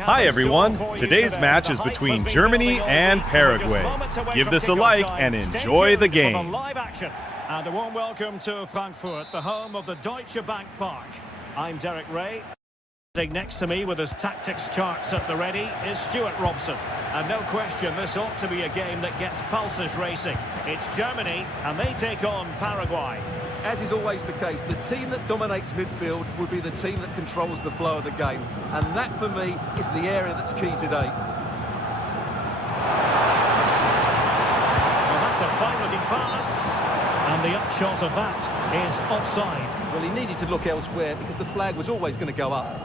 Hi everyone, today's match is between Germany and Paraguay. Give this a like and enjoy the game. And a warm welcome to Frankfurt, the home of the Deutsche Bank Park. I'm Derek Ray. Sitting next to me with his tactics charts at the ready is Stuart Robson. And no question, this ought to be a game that gets pulses racing. It's Germany, and they take on Paraguay. As is always the case, the team that dominates midfield will be the team that controls the flow of the game. And that, for me, is the area that's key today. Well, that's a fine-looking pass. And the upshot of that is offside. Well, he needed to look elsewhere because the flag was always going to go up.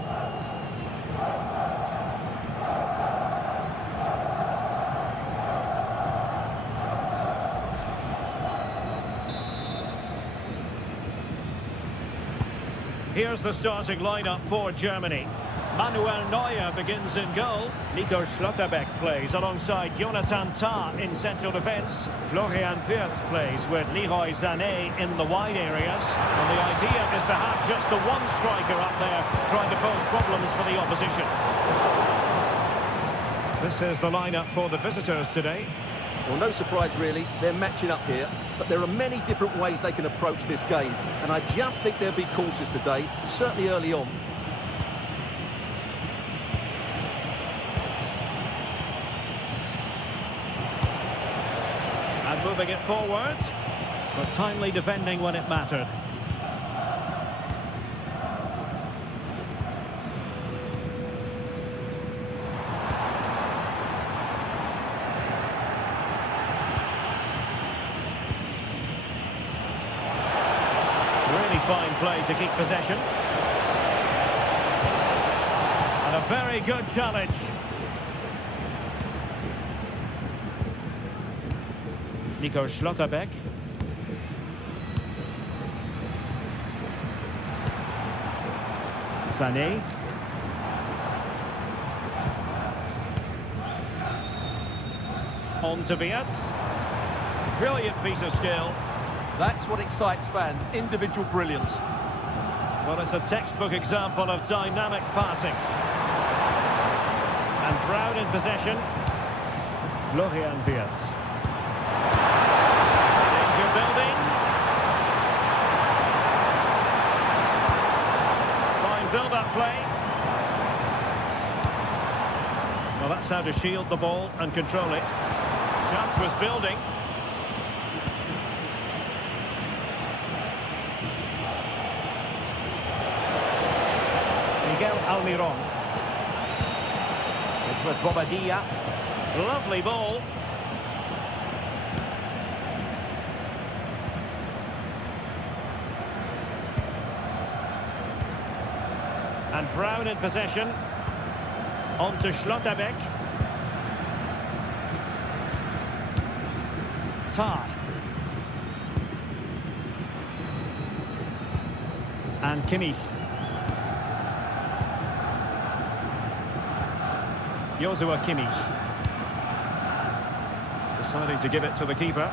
Here's the starting lineup for Germany. Manuel Neuer begins in goal. Nico Schlotterbeck plays alongside Jonathan Tah in central defence. Florian Wirtz plays with Leroy Sané in the wide areas. And the idea is to have just the one striker up there trying to pose problems for the opposition. This is the lineup for the visitors today. Well, no surprise really, they're matching up here, but there are many different ways they can approach this game, and I just think they'll be cautious today, certainly early on. And moving it forward, but timely defending when it mattered. Fine play to keep possession. And a very good challenge. Nico Schlotterbeck. Sané. On to Wirtz. Brilliant piece of skill. That's what excites fans, individual brilliance. Well, it's a textbook example of dynamic passing. And Brown in possession. Florian Wirtz. Danger building. Fine build-up play. Well, that's how to shield the ball and control it. Chance was building. Almiron. It's with Bobadilla. Lovely ball. And Brown in possession. On to Schlotterbeck. Tah. And Kimmich. Joshua Kimmich. Deciding to give it to the keeper.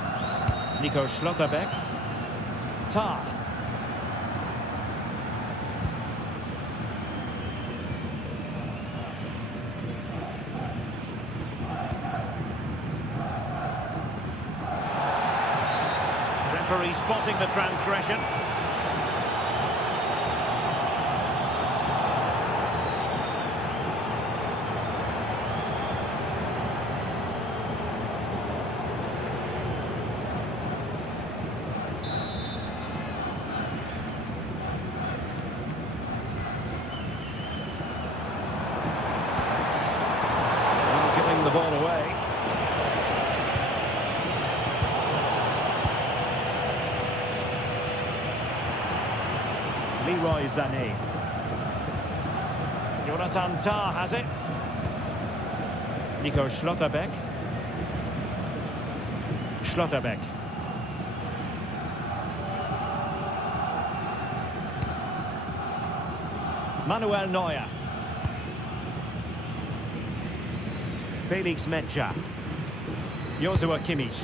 Nico Schlotterbeck. Tah. Referee spotting the transgression. The ball away. Leroy Sané. Jonathan Tah has it. Nico Schlotterbeck. Schlotterbeck. Manuel Neuer. Felix Metscher. Joshua Kimmich.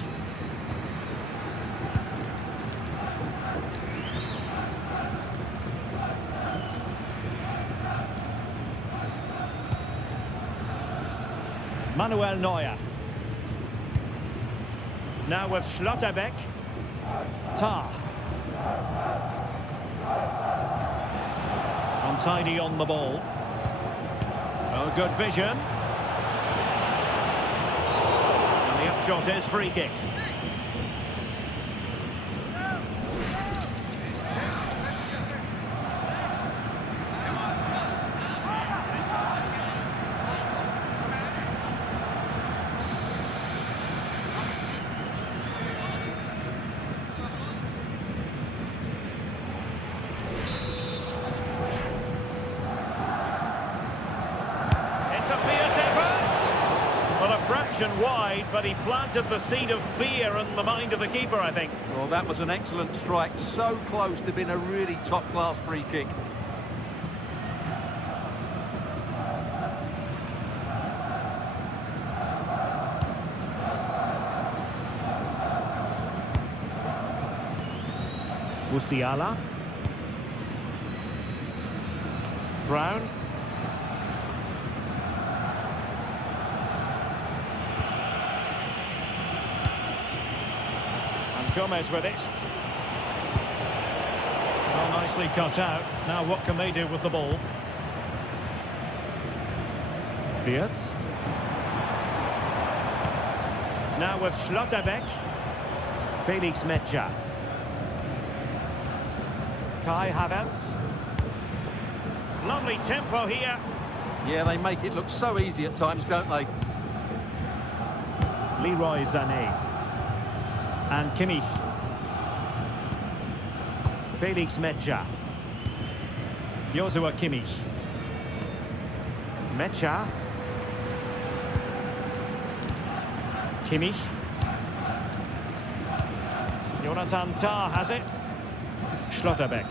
Manuel Neuer. Now with Schlotterbeck. Tah. Untidy on the ball. Oh, good vision. And the upshot is free kick. Wide, but he planted the seed of fear in the mind of the keeper, I think. Well, that was an excellent strike, so close to being a really top-class free kick. Musiala. Brown. Gomez with it. Well, nicely cut out. Now what can they do with the ball? Beards. Now with Schlotterbeck. Felix Metscher. Kai Havertz. Lovely tempo here. Yeah, they make it look so easy at times, don't they? Leroy Sané. And Kimmich. Felix Metscher. Joshua Kimmich. Metscher. Kimmich. Jonathan Tah has it. Schlotterbeck.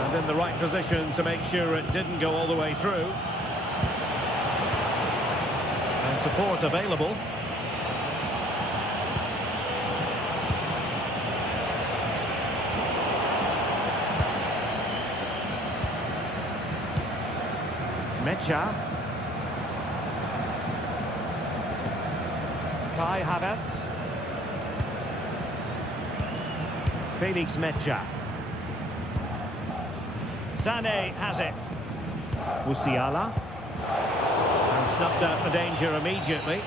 And in the right position to make sure it didn't go all the way through. And support available. Metscher. Kai Havertz. Felix Metscher. Sané has it. Musiala. And snuffed out the danger immediately.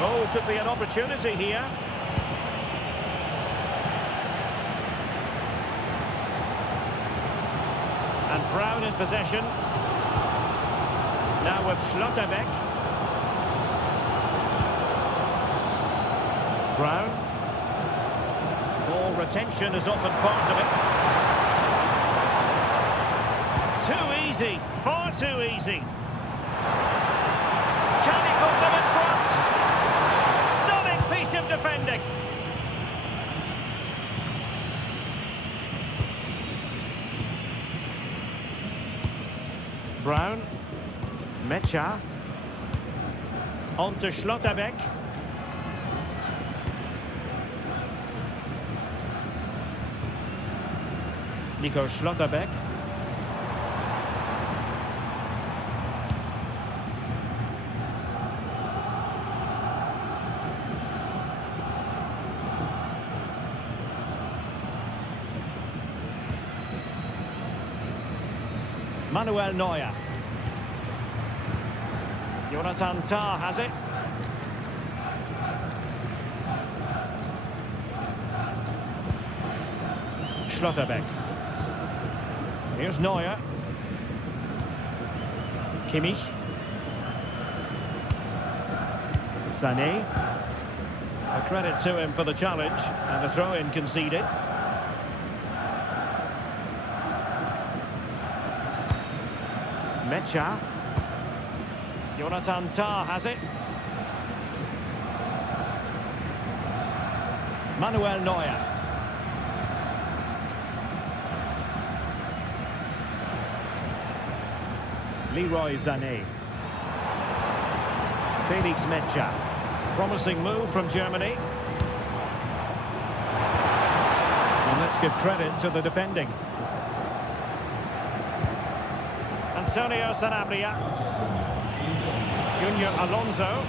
Oh, could be an opportunity here. And Brown in possession. Now with Schlotterbeck. Brown. Ball retention is often part of it. Too easy, far too easy. Can he put them in front? Stunning piece of defending. Brown. Metscher. On to Schlotterbeck. Nico Schlotterbeck. Manuel Neuer. Jonathan Tah has it. Schlotterbeck. Here's Neuer. Kimmich. Sané. A credit to him for the challenge and the throw-in conceded. Metscher. Jonathan Tah has it. Manuel Neuer. Leroy Sané. Felix Metscher. Promising move from Germany. And let's give credit to the defending. Antonio Sanabria. Junior Alonso.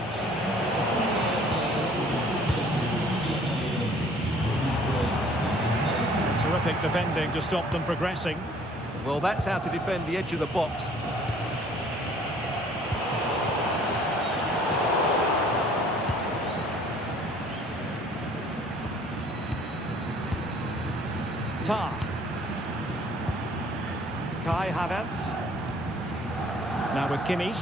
Terrific defending to stop them progressing. Well, that's how to defend the edge of the box. Tar. Kai Havertz. Now with Kimmich.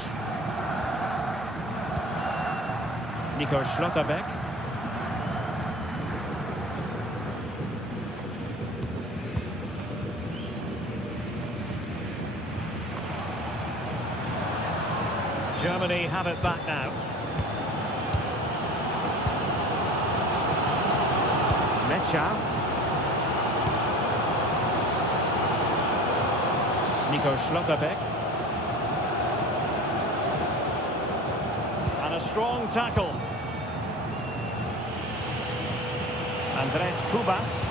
Nico Schlotterbeck. Germany have it back now. Mecha. Nico Schlotterbeck. And a strong tackle. Andres Cubas.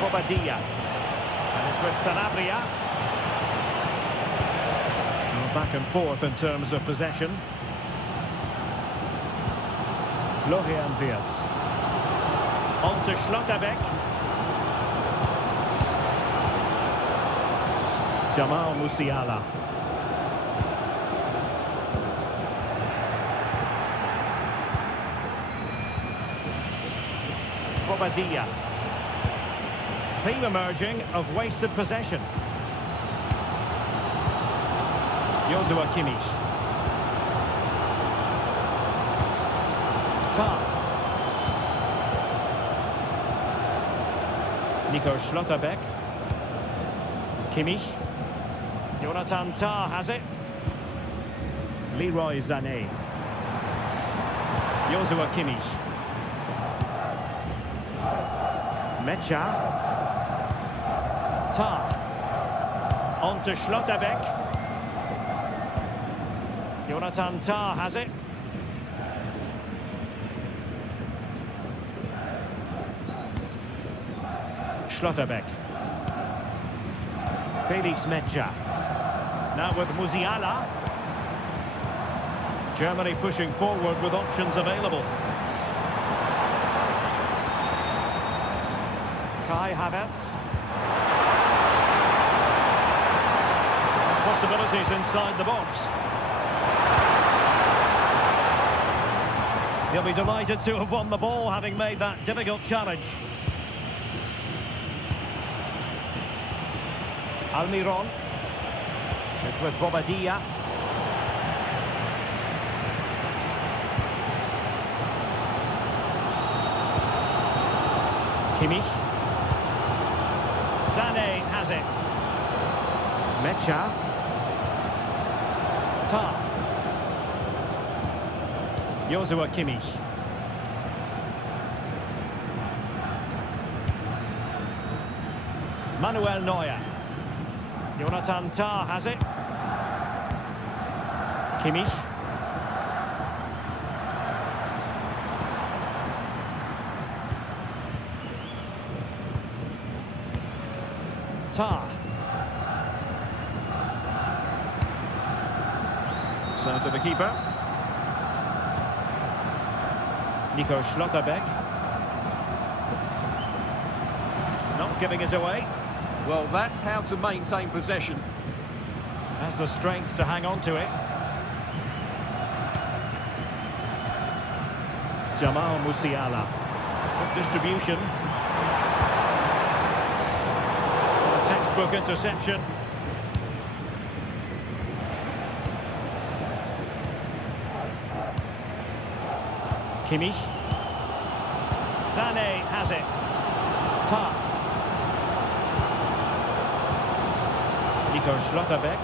Bobadilla. And it's with Sanabria. Back and forth in terms of possession. Florian Wirtz. On to Schlotterbeck. Jamal Musiala. Bobadilla. Theme emerging of wasted possession. Joshua Kimmich. Tar. Nico Schlotterbeck. Kimmich. Jonathan Tah has it. Leroy Sané. Joshua Kimmich. Mecha. Tah. On to Schlotterbeck. Jonathan Tah has it. Schlotterbeck. Felix Mecha. Now with Musiala. Germany pushing forward with options available. Kai Havertz. Possibilities inside the box. He'll be delighted to have won the ball, having made that difficult challenge. Almiron. It's with Bobadilla. Kimmich. Sané has it. Mecha. Tah. Joshua Kimmich. Manuel Neuer. Jonathan Tah has it. Kimmich. Tah. So to the keeper. Nico Schlotterbeck. Not giving it away. Well, that's how to maintain possession. Has the strength to hang on to it. Jamal Musiala. Good distribution. A textbook interception. Kimmich. Sané has it. Tah. Nico Schlotterbeck.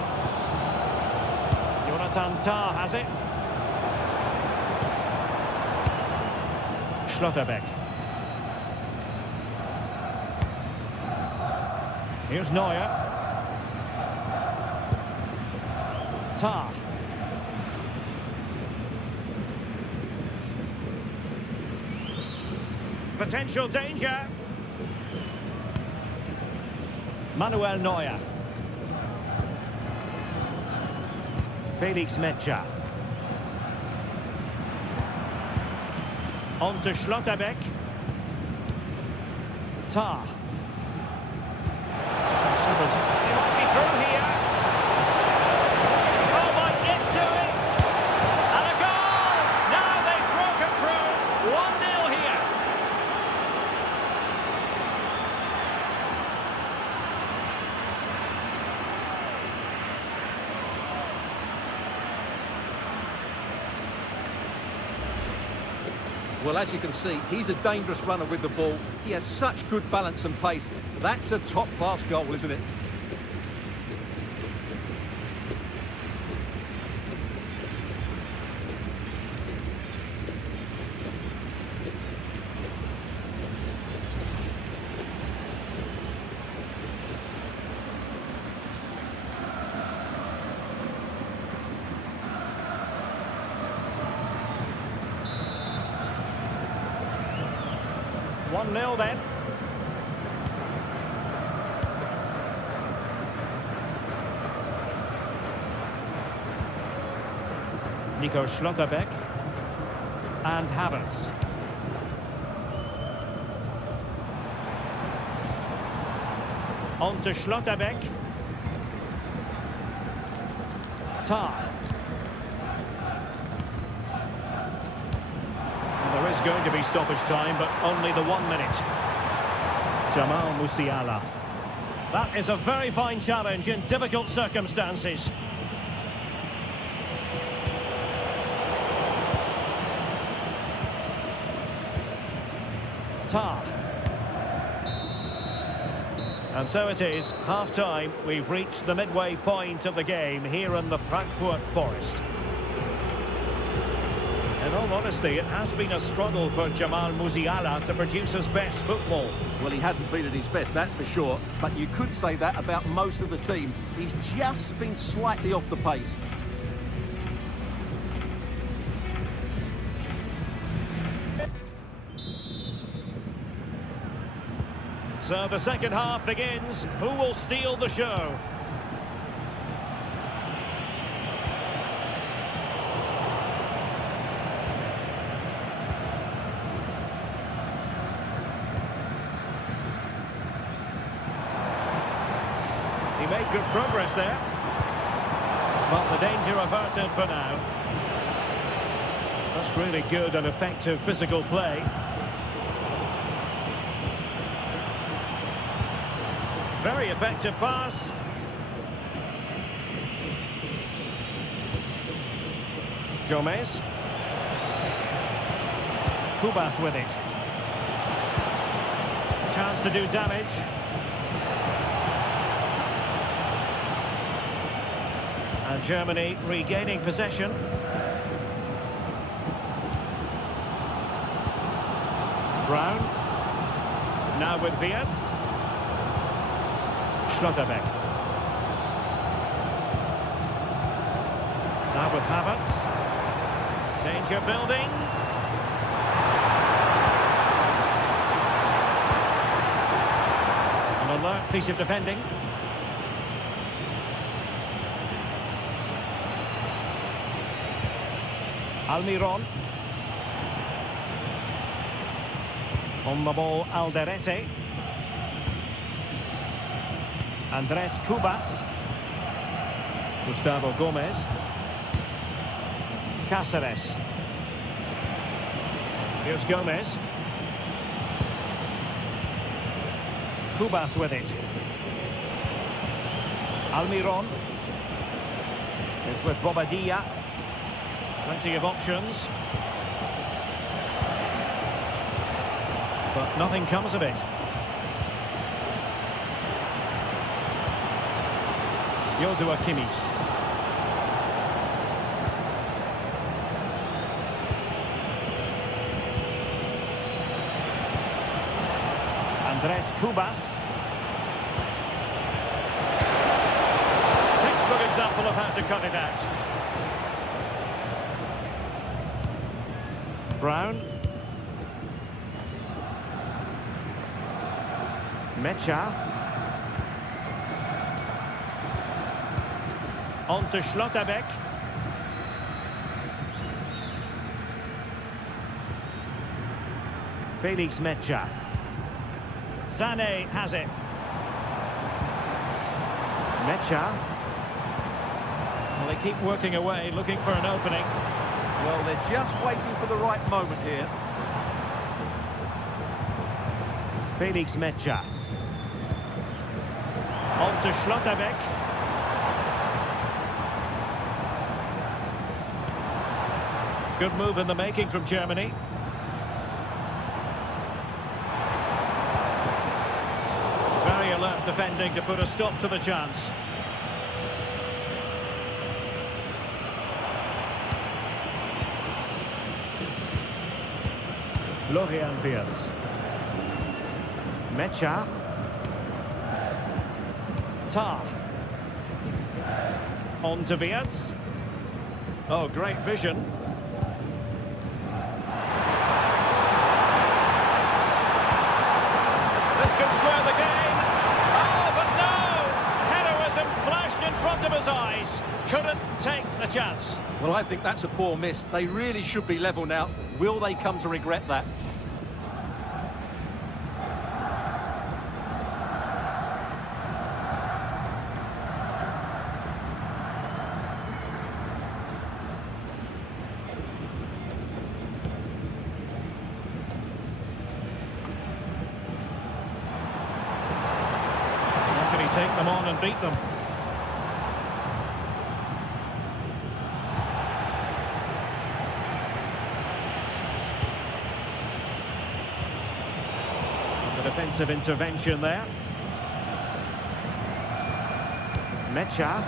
Jonathan Tah has it. Schlotterbeck. Here's Neuer. Tah. Potential danger. Manuel Neuer. Felix Mecha. On to Schlotterbeck. Tar. He might be through here. Oh, might get to it. And a goal! Now they've broken through. 1-0 here. Well, as you can see, he's a dangerous runner with the ball. He has such good balance and pace. That's a top-class goal, isn't it? One 0 then. Nico Schlotterbeck and Havertz. On to Schlotterbeck. Tar. There is going to be stoppage time, but only the 1 minute. Jamal Musiala. That is a very fine challenge in difficult circumstances. Tar. And so it is, half-time. We've reached the midway point of the game here in the Frankfurt Forest. In all honesty, it has been a struggle for Jamal Musiala to produce his best football. Well, he hasn't been at his best, that's for sure. But you could say that about most of the team. He's just been slightly off the pace. So the second half begins. Who will steal the show? He made good progress there. But the danger averted for now. That's really good and effective physical play. Very effective pass. Gomez. Kubas with it. Chance to do damage. And Germany regaining possession. Brown. Now with Wirtz. Schlotterbeck. Now with Havertz. Danger building. An alert piece of defending. Almiron. On the ball, Alderete. Andres Kubas. Gustavo Gomez. Cáceres. Here's Gomez. Kubas with it. Almiron. It's with Bobadilla. Plenty of options. But nothing comes of it. Joshua Kimmich. Andres Kubas. Textbook example of how to cut it out. Brown. Mecha. On to Schlotterbeck. Felix Mecha. Sané has it. Mecha. Well, they keep working away, looking for an opening. Well, they're just waiting for the right moment here. Felix Mecha. On to Schlotterbeck. Good move in the making from Germany. Very alert defending to put a stop to the chance. Florian Wirtz. Mecha. Tar. On to Wirtz. Oh, great vision. This could square the game. Oh, but no! Heroism flashed in front of his eyes. Couldn't take the chance. Well, I think that's a poor miss. They really should be level now. Will they come to regret that? How can he take them on and beat them? Defensive intervention there. Mecha.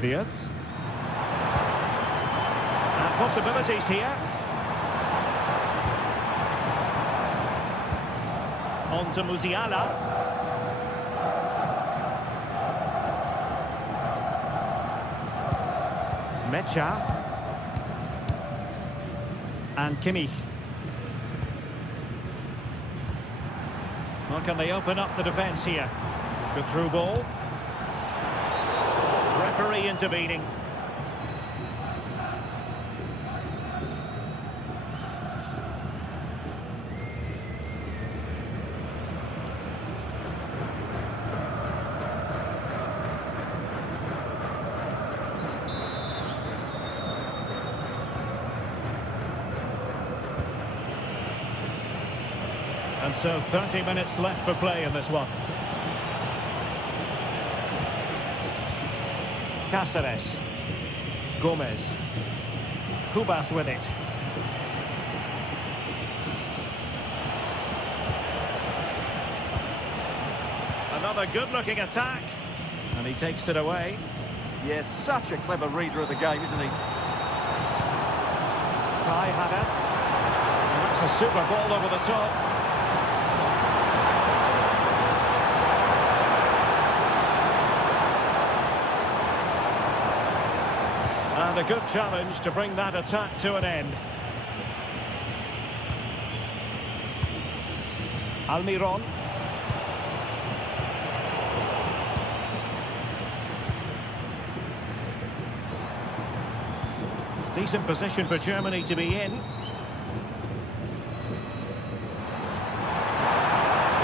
Wirtz. And possibilities here. On to Musiala. Mecha. And Kimmich. Well, can they open up the defence here? Good through ball. Referee intervening. And so 30 minutes left for play in this one. Cáceres. Gomez. Kubas with it. Another good-looking attack. And he takes it away. Yes, such a clever reader of the game, isn't he? Kai Havertz. And that's a super ball over the top. And a good challenge to bring that attack to an end. Almiron. Decent position for Germany to be in.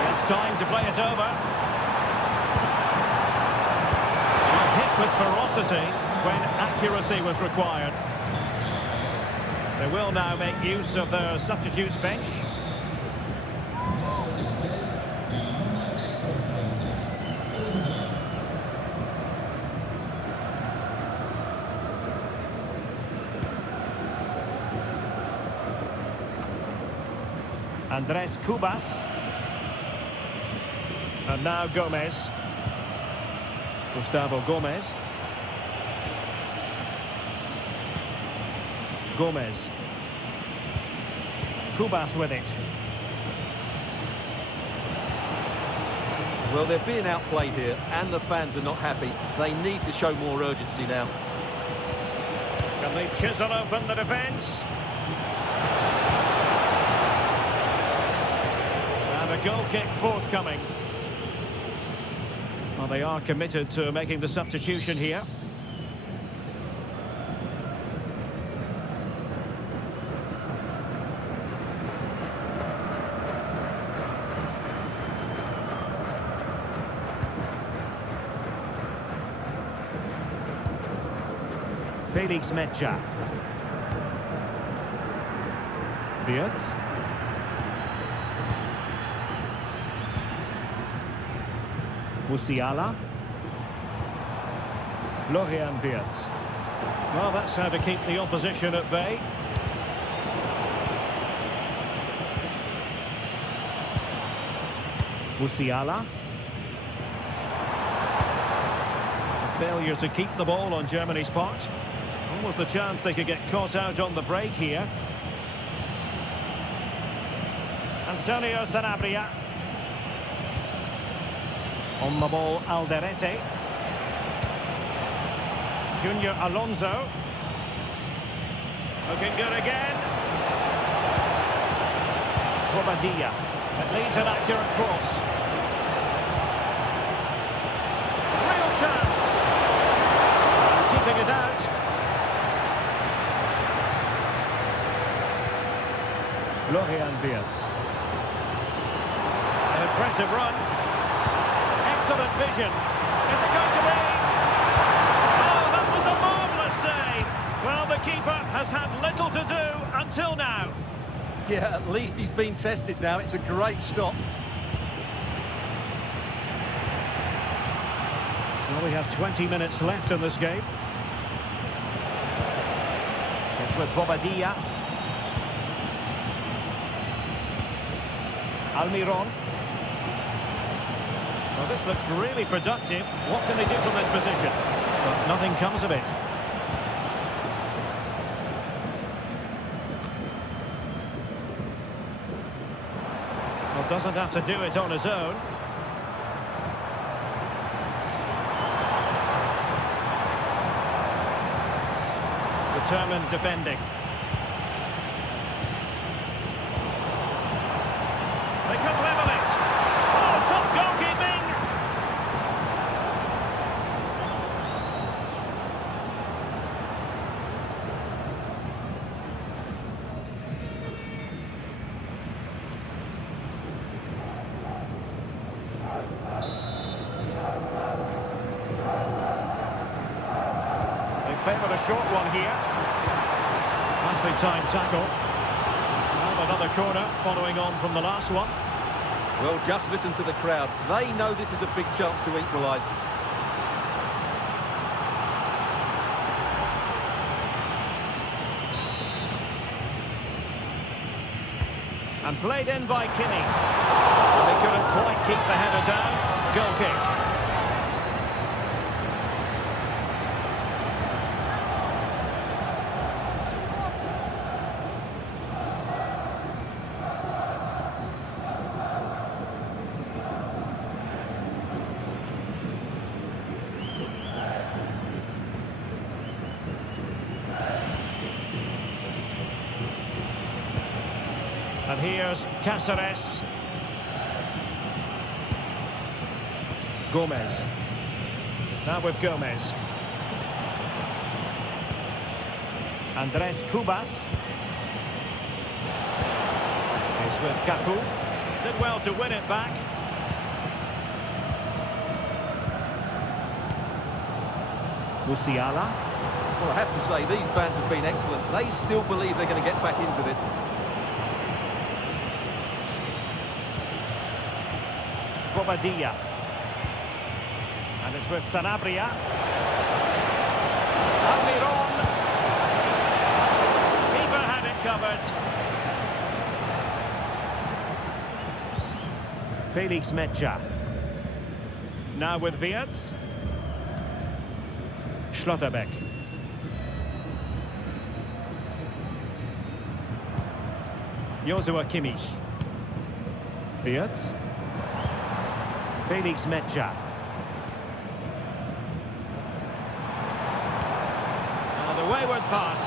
It's time to play it over. A hit with ferocity when accuracy was required. They will now make use of their substitutes bench. Andres Kubas. And now Gomez. Gustavo Gomez. Gomez. Kubas with it. Well, they're being outplayed here, and the fans are not happy. They need to show more urgency now. Can they chisel open the defence? And And a goal kick forthcoming. Well, they are committed to making the substitution here. Felix Mecha. Wirtz. Musiala. Florian Wirtz. Well, that's how to keep the opposition at bay. Musiala. A failure to keep the ball on Germany's part. Almost the chance they could get caught out on the break here. Antonio Sanabria. On the ball, Alderete. Junior Alonso. Looking good again. Bobadilla. It leads an accurate cross. Real chance. Keeping it out. Florian Wirtz. An impressive run. Excellent vision. Is it going to be? Oh, that was a marvellous save. Well, the keeper has had little to do until now. Yeah, at least he's been tested now. It's a great stop. Well, we have 20 minutes left in this game. It's with Bobadilla. Almiron. Well, this looks really productive. What can they do from this position? But nothing comes of it. Well, doesn't have to do it on his own. Determined defending. They could level it. Oh, top goalkeeping. They favoured a short one here. Nicely timed tackle. And another corner following on from the last one. Well, just listen to the crowd. They know this is a big chance to equalise. And played in by Kimmich. They couldn't quite keep the header down. Goal kick. And here's Cáceres. Gomez. Now with Gomez. Andrés Cubas. He's with Capu. Did well to win it back. Musiala. Well, I have to say, these fans have been excellent. They still believe they're going to get back into this. Bobadilla. And it's with Sanabria. Almiron. Keeper had it covered. Felix Mecha. Now with Wirtz. Schlotterbeck. Joshua Kimmich. Wirtz. Felix Mecha. And the wayward pass.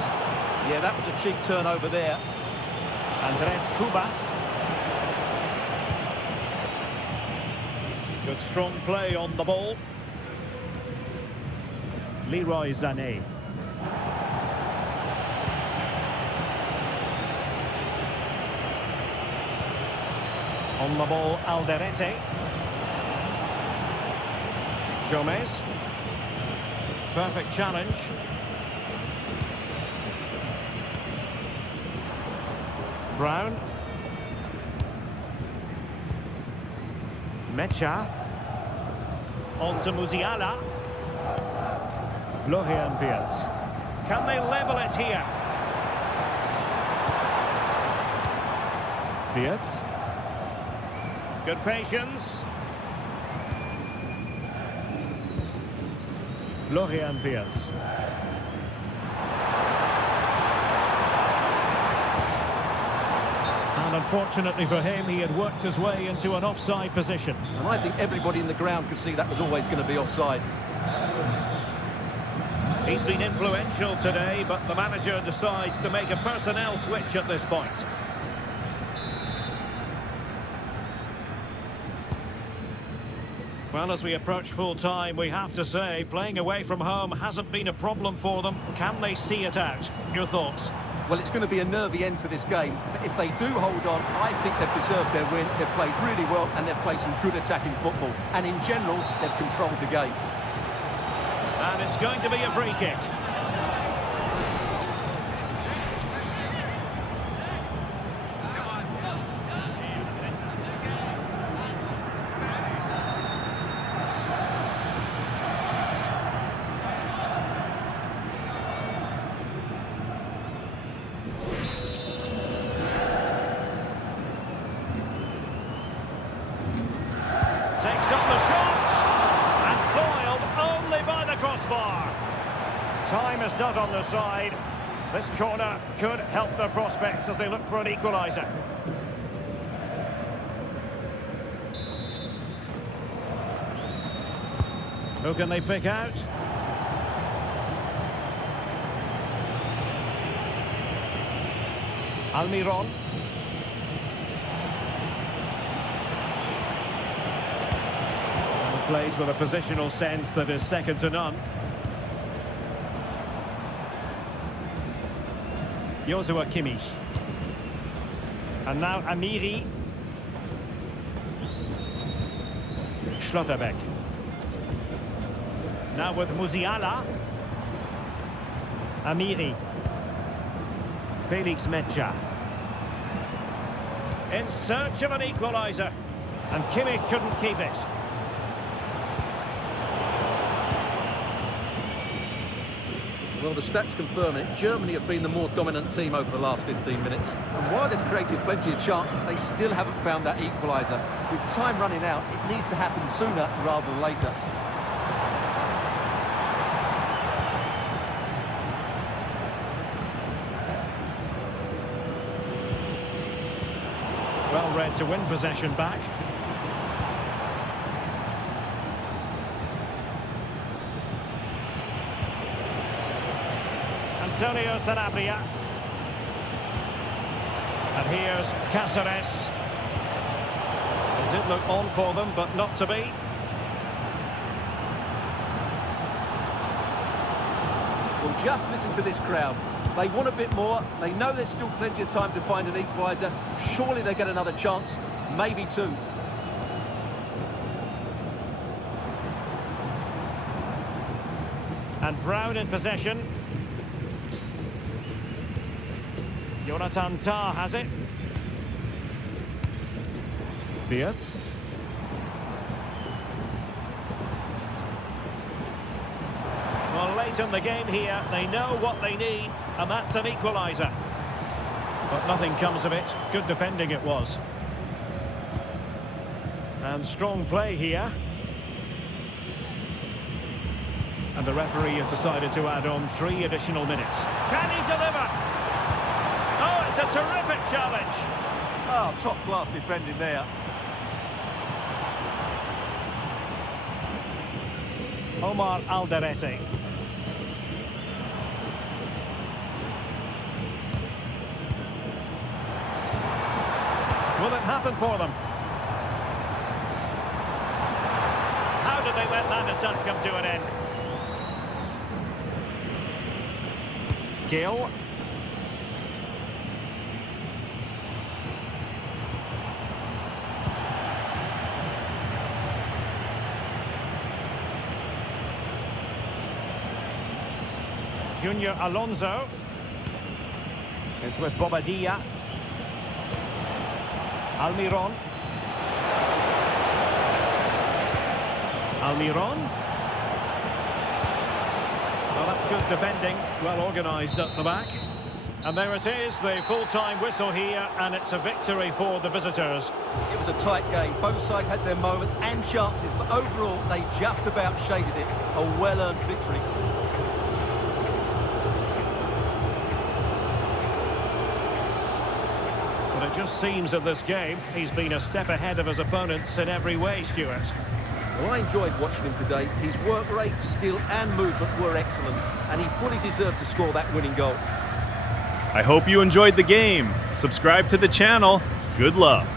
Yeah, that was a cheap turnover there. Andrés Cubas. Good strong play on the ball. Leroy Sané. On the ball, Alderete. Gomez. Perfect challenge. Brown. Mecha. On to Musiala. Florian Wirtz. Can they level it here? Wirtz. Good patience. Florian Wirtz. And unfortunately for him, he had worked his way into an offside position. And I think everybody in the ground could see that was always going to be offside. He's been influential today, but the manager decides to make a personnel switch at this point. Well, as we approach full time, we have to say, playing away from home hasn't been a problem for them. Can they see it out? Your thoughts? Well, it's going to be a nervy end to this game, but if they do hold on, I think they've deserved their win. They've played really well and they've played some good attacking football. And in general, they've controlled the game. And it's going to be a free kick. Takes up the shot, and foiled only by the crossbar. Time is not on their side. This corner could help their prospects as they look for an equaliser. Who can they pick out? Almiron. Plays with a positional sense that is second to none. Joshua Kimmich. And now Amiri. Schlotterbeck. Now with Musiala. Amiri. Felix Mecha. In search of an equaliser. And Kimmich couldn't keep it. Well, the stats confirm it. Germany have been the more dominant team over the last 15 minutes. And while they've created plenty of chances, they still haven't found that equaliser. With time running out, it needs to happen sooner rather than later. Well read to win possession back. Antonio Sanabria. And here's Cáceres. It did look on for them, but not to be. Well, just listen to this crowd. They want a bit more. They know there's still plenty of time to find an equaliser. Surely they get another chance, maybe two. And Brown in possession. Jonathan Tah has it. Wirtz. Well, late in the game here, they know what they need, and that's an equaliser. But nothing comes of it. Good defending it was. And strong play here. And the referee has decided to add on 3 additional minutes. Can he deliver? Oh, it's a terrific challenge. Oh, top-class defending there. Omar Alderete. Will it happen for them? did they let that attack come to an end? Gill. Junior Alonso. It's with Bobadilla. Almiron. Almiron. Well, that's good defending. Well organised at the back. And there it is, the full-time whistle here, and it's a victory for the visitors. It was a tight game. Both sides had their moments and chances, but overall, they just about shaded it. A well-earned victory. But it just seems in this game, he's been a step ahead of his opponents in every way, Stuart. Well, I enjoyed watching him today. His work rate, skill and movement were excellent, and he fully deserved to score that winning goal. I hope you enjoyed the game. Subscribe to the channel. Good luck.